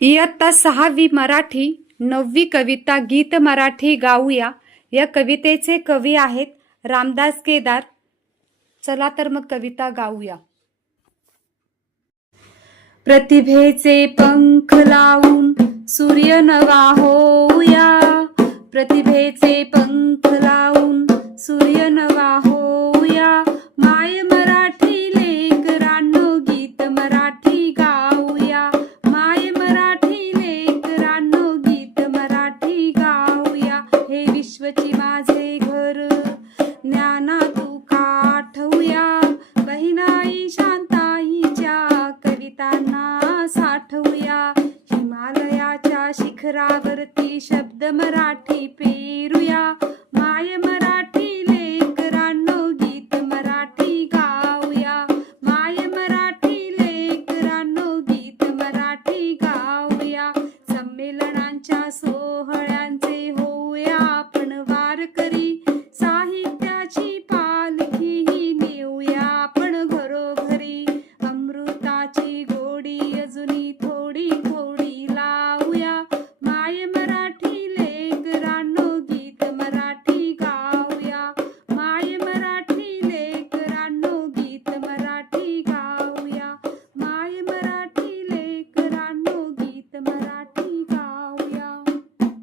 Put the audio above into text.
इयत्ता 6वी मराठी 9वी कविता गीत मराठी गाऊया. या कवितेचे कवी आहेत रामदास केदार. चला तर मग कविता गाऊया. प्रतिभेचे पंख लावून सूर्य नवा होऊया. प्रतिभेचे पंख लावून सूर्य नवा होऊया. माय मराठी लेकरांनो गीत मराठी गाऊया. माय मराठी लेकरांनो गीत मराठी गाऊया. हे विश्वची माझे घर ज्ञाना तुका आठवूया. बहिणाई शांताईच्या कवितांना साठवूया. हिमालयाच्या शिखरावरती शब्द मराठी पेरूया. माय मराठी